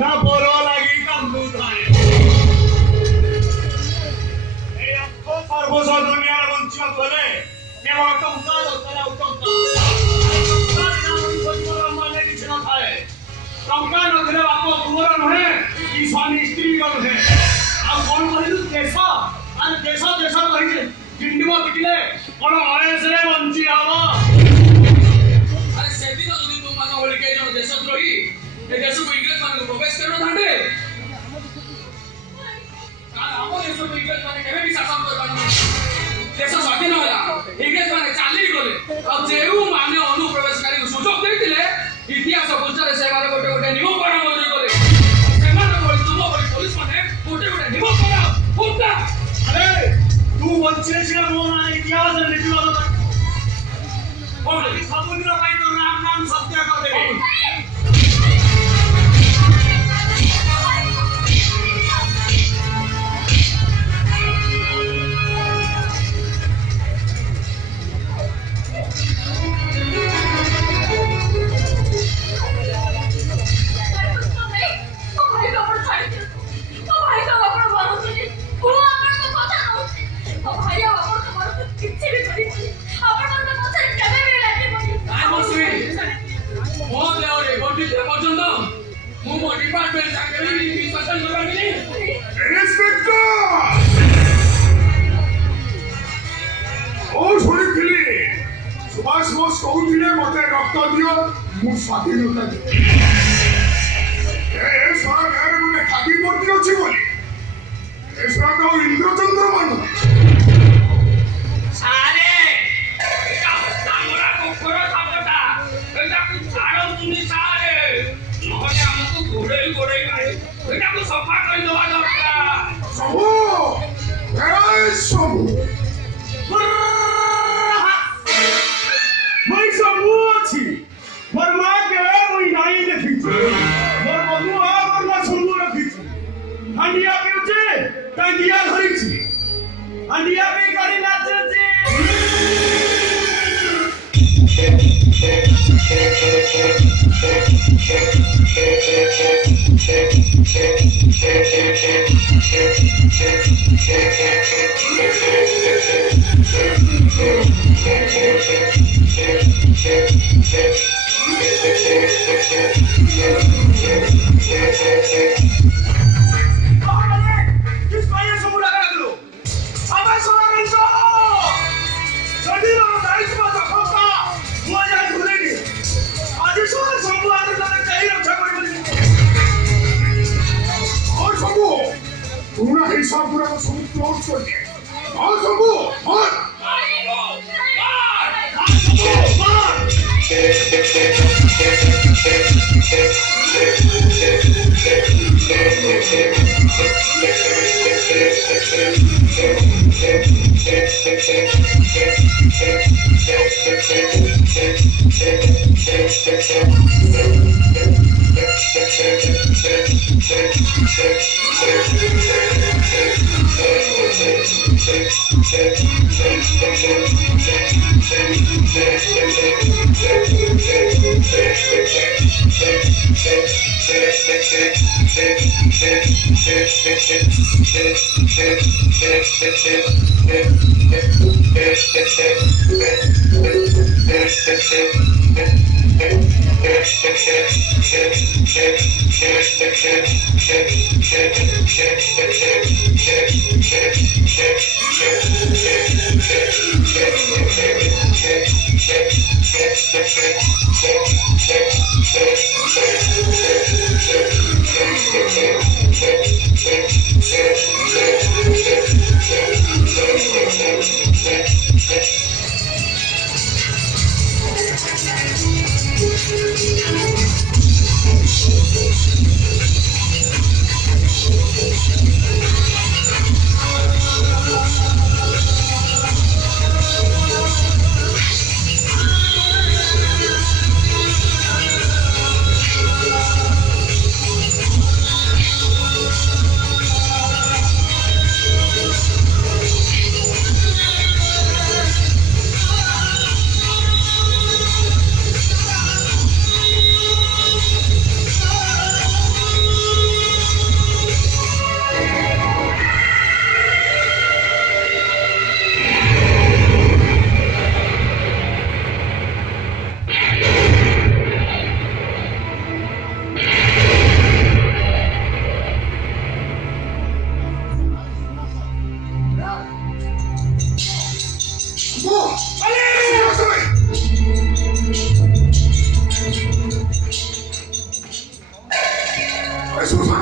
ना बोलवा लगी कम दूध आए ए आपको सर्वोसा दुनिया रे बंचिया बोले ये वाटम का दरकार उठम का ना बंचिया माने किछ न थाए टंका न देले बाप तुमरा नहे ई स्वामी स्त्री गल है आ कोन करिलु देश कहि जिंदीमा पिटिले कोन आएस रे बंची आवा अरे सेदी तो दुदी तुम मानो होले के जण देशद्रोही ए देश को इंग्लिश माने प्रवेश करो थांडे का हम देश को इंग्लिश माने केबे भी शासन कर पानी देश स्वाधीन होला इंग्लिश माने चाली गले अब जेउ माने अनुप्रवेशकारी को सुযোগ देतिले इतिहास पुस्तरे से माने गोटे गोटे नियम करा मजूरी गले से माने बोली तुम बोली पुलिस माने गोटे गोटे नियम करा पुत्ता अरे तू वंचित मोना इतिहास नीतिवाद कोन साबुनीर भाई तो नाम सत्य कर देबे स्वाधीनता खादी मूर्ति अच्छी बोली इंद्रचंद्र मान सारे सफा कर दवा दरकार सबू मैं सबू अच्छी मोर मां के ओई नाई देखी मोर बबू आ मोर मां सबू रखी हंडिया पिउचे टांगिया धरी हंडिया पे गाड़ी नाचे हिसाब पूरा सब क्लोज कर दिए और सबू मार ସୁଷମା